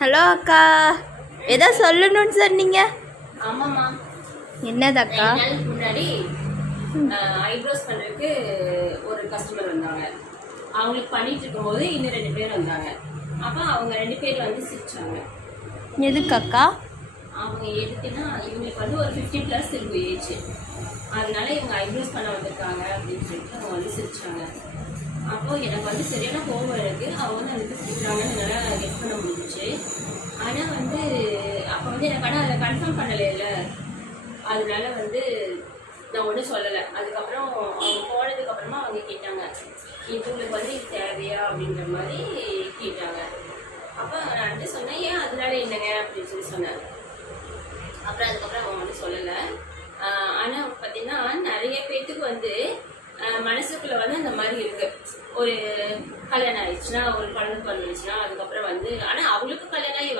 Hello அக்கா, ஏதோ சொல்லணும்னு சொன்னீங்க. ஆமாம்மா. என்னது அக்கா? 2 நாளுக்கு முன்னாடி ஐப்ரோஸ் பண்ணுறதுக்கு ஒரு கஸ்டமர் வந்தாங்க. அவங்களுக்கு பண்ணிட்டு இருக்கும்போது இன்னும் 2 பேர் வந்தாங்க. அப்போ அவங்க 2 பேர் வந்து சிரிச்சாங்க. எதுக்கு அக்கா? அவங்க எதுக்குன்னா இவங்களுக்கு வந்து ஒரு 50+ இருக்கும் ஏஜ். அதனால இவங்க ஐப்ரோஸ் பண்ண வந்திருக்காங்க அப்படின்னு சொல்லிட்டு அவங்க வந்து சிரிச்சாங்க. அப்போது எனக்கு வந்து சரியான கோவம் இருக்குது. அவங்க வந்து அதுக்கு சிரிக்கிறாங்கன்னு என்னால் கெஸ் பண்ண முடிஞ்சிச்சு. ஆனால் வந்து அப்போ வந்து எனக்கு ஆனால் அதை கன்ஃபார்ம் பண்ணலைல்ல, அதனால வந்து நான் ஒன்றும் சொல்லலை. அதுக்கப்புறம் அவங்க போனதுக்கப்புறமா அவங்க கேட்டாங்க, இவங்களுக்கு வந்து இது தேவையா அப்படின்ற மாதிரி கேட்டாங்க. அப்போ நான் வந்து சொன்னேன், ஏன் அதனால என்னங்க அப்படின்னு சொல்லி சொன்னேன். அப்புறம் அதுக்கப்புறம் அவங்க வந்து சொல்லலை. ஆனால் பார்த்தீங்கன்னா நிறைய பேர்த்துக்கு வந்து மனசுக்குள்ள வந்து அந்த மாதிரி இருக்கு. ஒரு கல்யாணம் ஆயிடுச்சுன்னா, ஒரு குழந்தை பிறந்துச்சுன்னா, அதுக்கப்புறம் வந்து ஆனால் அவங்களுக்கு கல்யாணம் ஆகி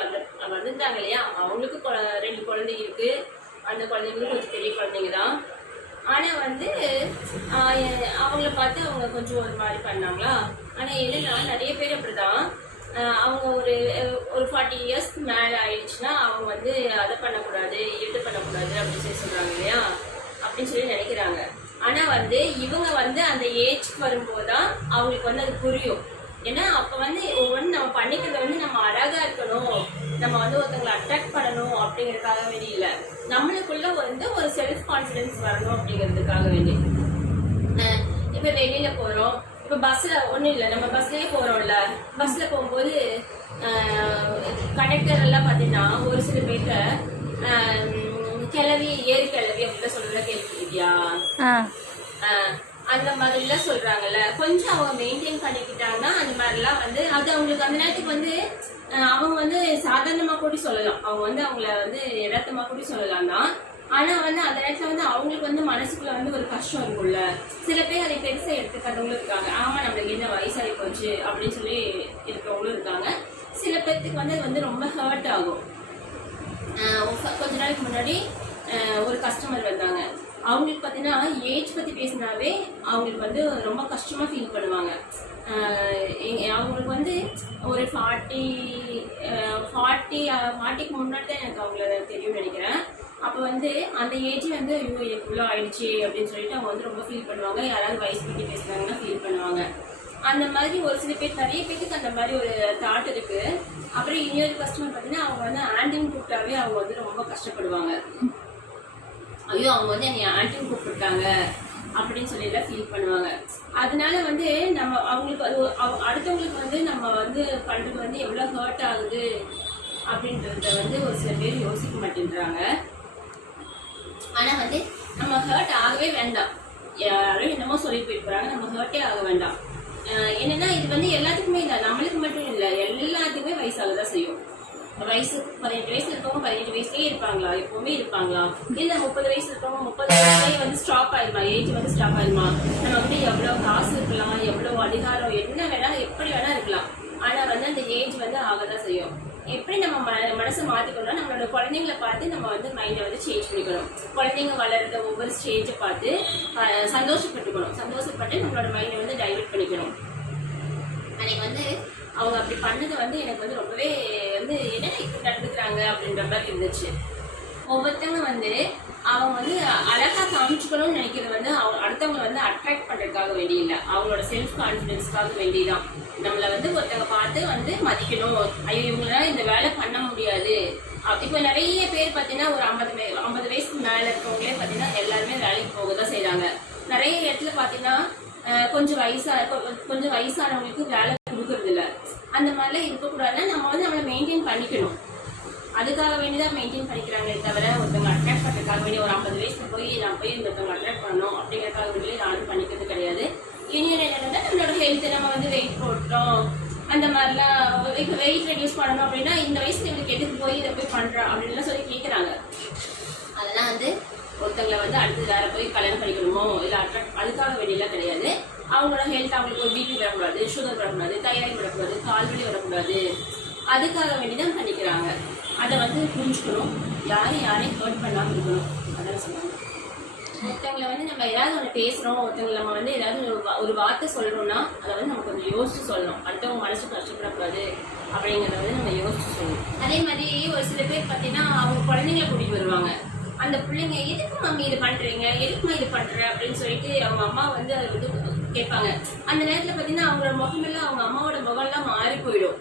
வந்துருந்தாங்க இல்லையா, அவங்களுக்கு 2 குழந்தை இருக்கு. அந்த குழந்தைங்களும் கொஞ்சம் பெரிய குழந்தைங்க தான். ஆனால் வந்து அவங்கள பார்த்து அவங்க கொஞ்சம் ஒரு மாதிரி பண்ணாங்களா. ஆனால் என்னன்னா நிறைய பேர் அப்படிதான். அவங்க ஒரு 40 இயர்ஸ்க்கு மேலே ஆயிடுச்சுன்னா அவங்க வந்து அதை பண்ணக்கூடாது, இது பண்ணக்கூடாது அப்படின்னு சொல்லி சொல்கிறாங்க இல்லையா, அப்படின்னு சொல்லி நினைக்கிறாங்க. ஆனால் வந்து இவங்க வந்து அந்த ஏஜ்க்கு வரும்போது தான் அவங்களுக்கு வந்து அது புரியும். ஏன்னா அப்போ வந்து ஒவ்வொன்று நம்ம பண்ணிக்கிறத வந்து நம்ம அழகாக இருக்கணும், நம்ம வந்து ஒருத்தவங்களை அட்ராக்ட் பண்ணணும் அப்படிங்கிறதுக்காக வேண்டி இல்லை, நம்மளுக்குள்ள வந்து ஒரு செல்ஃப் கான்ஃபிடென்ஸ் வரணும் அப்படிங்கிறதுக்காக வேண்டி. இப்போ வெளியில் போகிறோம், இப்போ பஸ்ஸில் ஒன்றும் இல்லை, நம்ம பஸ்லேயே போகிறோம்ல, பஸ்ஸில் போகும்போது கண்டக்டர் எல்லாம் பார்த்தீங்கன்னா ஒரு சில பேர்கிட்ட கிளவி ஏறி கிளவி அப்படிலாம் சொல்றத கேள்விப்பட்டிருக்கியா? அந்த மாதிரிலாம் சொல்றாங்கல்ல, கொஞ்சம் அவங்க மெயின்டைன் பண்ணிக்கிட்டாங்கன்னா அந்த மாதிரிலாம் வந்து அது அவங்களுக்கு அந்த நேரத்துக்கு வந்து அவங்க வந்து சாதாரணமா கூட சொல்லலாம், அவங்க வந்து அவங்கள வந்து யதார்த்தமா கூட சொல்லலாம் தான். ஆனா வந்து அந்த நேரத்துல வந்து அவங்களுக்கு வந்து மனசுக்குள்ள வந்து ஒரு கஷ்டம் இருக்கும்ல. சில பேர் அதை பெருசா எடுத்துக்கிறவங்களும் இருக்காங்க, ஆமா நம்மளுக்கு என்ன வயசாகி போச்சு அப்படின்னு சொல்லி இருக்கிறவங்களும் இருக்காங்க. சில பேர்த்துக்கு வந்து அது வந்து ரொம்ப ஹர்ட் ஆகும். கொஞ்ச நாளைக்கு முன்னாடி ஒரு கஸ்டமர் வந்தாங்க. அவங்களுக்கு பார்த்தீங்கன்னா ஏஜ் பற்றி பேசினாவே அவங்களுக்கு வந்து ரொம்ப கஷ்டமாக ஃபீல் பண்ணுவாங்க. அவங்களுக்கு வந்து ஒரு 40க்கு முன்னாடி தான் எனக்கு அவங்கள தெரியும்னு நினைக்கிறேன். அப்போ வந்து அந்த ஏஜ் வந்து ஐயோ எனக்கு இவ்வளோ ஆயிடுச்சு அப்படின்னு சொல்லிட்டு அவங்க வந்து ரொம்ப ஃபீல் பண்ணுவாங்க. யாராவது வயசு பற்றி பேசுனாங்கன்னா ஃபீல் பண்ணுவாங்க. அந்த மாதிரி ஒரு சில பேர், நிறைய பேருக்கு அந்த மாதிரி ஒரு தாட் இருக்கு. அப்புறம் இன்னொரு கஸ்டமர் பார்த்தீங்கன்னா அவங்க வந்து ஆண்டின்னு கூப்பிட்டாவே அவங்க வந்து ரொம்ப கஷ்டப்படுவாங்க. ஐயோ அவங்க வந்து என்னை ஆண்டின்னு கூப்பிட்டுருக்காங்க அப்படின்னு சொல்லிலாம் ஃபீல் பண்ணுவாங்க. அதனால வந்து நம்ம அவங்களுக்கு அது அடுத்தவங்களுக்கு வந்து நம்ம வந்து பண்ணுறது வந்து எவ்வளோ ஹர்ட் ஆகுது அப்படின்றத வந்து ஒரு சில பேர் யோசிக்க மாட்டேன்றாங்க. ஆனால் வந்து நம்ம ஹர்ட் ஆகவே வேண்டாம். யாரும் என்னமோ சொல்லி போயிருக்கிறாங்க, நம்ம ஹர்ட்டே ஆக வேண்டாம். என்னன்னா இது வந்து எல்லாத்துக்குமே இல்லை, நம்மளுக்கு மட்டும் இல்லை, எல்லாத்துக்குமே வயசாகதான் செய்யும். வயசு 18 வயசுல இருக்கவங்க 18 வயசுலயே இருப்பாங்களா? எப்பவுமே இருப்பாங்களா? இல்ல 30 வயசு இருக்கவங்க 30 வயசுலயே வந்து ஸ்டாப் ஆயிருமா? ஏஜ் வந்து ஸ்டாப் ஆயிருமா? நம்ம கிட்ட எவ்வளவு காசு இருக்கலாம், எவ்வளவு அதிகாரம், என்ன வேணா எப்படி வேணா இருக்கலாம். ஆனா வந்து அந்த ஏஜ் வந்து ஆகதான் செய்யும். எப்படி நம்ம மனசை மாத்திக்கணும்னா நம்மளோட குழந்தைங்களை பார்த்து நம்ம வந்து மைண்டை வந்து சேஞ்ச் பண்ணிக்கணும். குழந்தைங்க வளர்ற ஒவ்வொரு ஸ்டேஜை பார்த்து சந்தோஷப்பட்டுக்கணும். சந்தோஷப்பட்டு நம்மளோட மைண்டை வந்து டைவர்ட் பண்ணிக்கணும். அன்னைக்கு வந்து அவங்க அப்படி பண்ணது வந்து எனக்கு வந்து ரொம்பவே வந்து என்ன இப்படி நடந்துக்கிறாங்க அப்படின்ற மாதிரி இருந்துச்சு. ஒவ்வொருத்தவங்க வந்து அவங்க வந்து அழகா காமிச்சுக்கணும்னு நினைக்கிறது வந்து அவங்க அடுத்தவங்களை வந்து அட்ராக்ட் பண்ணுறதுக்காக வேண்டி இல்லை, அவங்களோட செல்ஃப் கான்ஃபிடென்ஸ்க்காக வேண்டிதான். நம்மளை வந்து ஒருத்தவங்க பார்த்து வந்து மதிக்கணும், ஐயோ இவங்களால இந்த வேலை பண்ண முடியாது. இப்போ நிறைய பேர் பார்த்தீங்கன்னா ஒரு 50 வயசுக்கு மேலே இருக்கவங்களே பார்த்தீங்கன்னா எல்லாருமே வேலைக்கு போக தான் செய்கிறாங்க. நிறைய இடத்துல பார்த்தீங்கன்னா கொஞ்சம் வயசானவங்களுக்கு வேலை கொடுக்கறது இல்லை. அந்த மாதிரிலாம் இருக்கக்கூடாதுன்னா நம்ம வந்து நம்மளை மெயின்டைன் பண்ணிக்கணும். அதுக்காக வேண்டிதான் மெயின்டைன் பண்ணிக்கிறாங்களே தவிர ஒருத்தவங்க அட்ராக்ட் பண்ணுறதுக்காக வேண்டிய ஒரு 50 வயசுல போய் நான் போய் ஒருத்தவங்க அட்ராக்ட் பண்ணணும் அப்படிங்கிறதுக்காக வேண்டிய யாரும் பண்ணிக்கிறது கிடையாது. இனியும் என்னன்னா நம்மளோட ஹெல்த், நம்ம வந்து வெயிட் போட்டோம் அந்த மாதிரிலாம், இப்போ வெயிட் ரெடியூஸ் பண்ணணும் அப்படின்னா இந்த வயசுல இவங்களுக்கு எதுக்கு போய் இதை போய் பண்ணுறோம் அப்படின்லாம் சொல்லி கேட்குறாங்க. அதெல்லாம் வந்து ஒருத்தவங்களை வந்து அடுத்து வேற போய் கல்யாணம் பண்ணிக்கணுமோ இல்லை அட்ராக்ட் அதுக்காக வேண்டியெல்லாம் கிடையாது. அவங்களோட ஹெல்த், அவங்களுக்கு ஒரு பிபி வரக்கூடாது, சுகர் வரக்கூடாது, தைராய்டு வரக்கூடாது, கால்வலி வரக்கூடாது, அதுக்காக வேண்டிதான் பண்ணிக்கிறாங்க. அதை வந்து புரிஞ்சுக்கணும், யாரையும் ஹர்ட் பண்ணாமல் இருக்கணும். அதான் சொன்னாங்க. ஒருத்தவங்களை வந்து நம்ம ஏதாவது ஒன்று பேசுகிறோம், ஒருத்தவங்களை நம்ம வந்து ஏதாவது ஒரு வார்த்தை சொல்கிறோம்னா அதை வந்து நம்ம கொஞ்சம் யோசிச்சு சொல்லணும். அடுத்தவங்க மனசு கஷ்டப்படக்கூடாது அப்படிங்கிறத வந்து நம்ம யோசிச்சு சொல்லணும். அதே மாதிரி ஒரு சில பேர் பார்த்தீங்கன்னா அவங்க குழந்தைங்களை கூட்டிகிட்டு வருவாங்க. அந்த பிள்ளைங்க எதுக்கு மம்மி இது பண்ணுறீங்க, எதுக்குமா இது பண்ணுற அப்படின்னு சொல்லிட்டு அவங்க அம்மா வந்து அதை வந்து கேட்பாங்க. அந்த நேரத்தில் பார்த்தீங்கன்னா அவங்களோட முகமெல்லாம் அவங்க அம்மாவோட முகம்லாம் மாறி போயிடும்.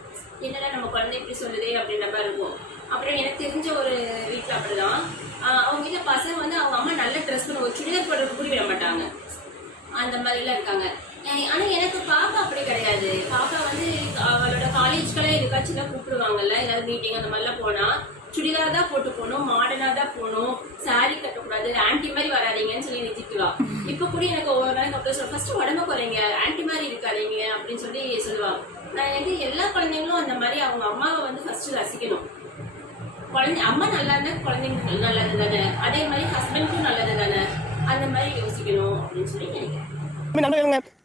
என்னடா நம்ம குழந்தை இப்படி சொல்லுதே அப்படின்ற மாதிரி இருக்கும். அப்புறம் எனக்கு தெரிஞ்ச ஒரு வீட்டில் அப்படிதான், அவங்க வீட்டில் பசங்க வந்து அவங்க அம்மா நல்ல ட்ரெஸ் பண்ண ஒரு சுடிதார் போடுறதுக்கு கூட விட மாட்டாங்க. அந்த மாதிரிலாம் இருக்காங்க. ஆனால் எனக்கு பாப்பா அப்படி கிடையாது. பாப்பா வந்து அவளோட காலேஜ்க்கெல்லாம் எதுக்காச்சும் தான் கூப்பிடுவாங்கல்ல, ஏதாவது மீட்டிங் அந்த மாதிரிலாம் போனால் சுடிதார் தான் போட்டு போகணும், மாடர்னாக தான் போகணும், சாரி கட்டக்கூடாது, ஆன்டி மாதிரி வராதிங்கன்னு சொல்லி நிறுத்திக்குவா. இப்போ கூட எனக்கு ஒவ்வொரு நாளைக்கு அப்புறம் சொல்ல ஃபர்ஸ்ட் உடம்பு குறைங்க, ஆன்டி மாதிரி இருக்காதீங்க அப்படின்னு சொல்லி சொல்லுவாங்க. நான் எனக்கு எல்லா குழந்தைங்களும் அந்த மாதிரி அவங்க அம்மாவை வந்து ஃபர்ஸ்ட் ரசிக்கணும். குழந்தை அம்மா நல்லா இருந்தா குழந்தைங்களுக்கு நல்லது தானே, அதே மாதிரி ஹஸ்பண்டுக்கும் நல்லது தானே, அந்த மாதிரி யோசிக்கணும் அப்படின்னு சொல்லி நினைக்கிறேன்.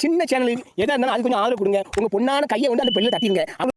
சின்ன சேனல் எதா இருந்தாலும் அது கொஞ்சம் ஆதரவு கொடுங்க. உங்க பொண்ணான கையை வந்து அந்த பெண்ணில் தட்டிடுங்க.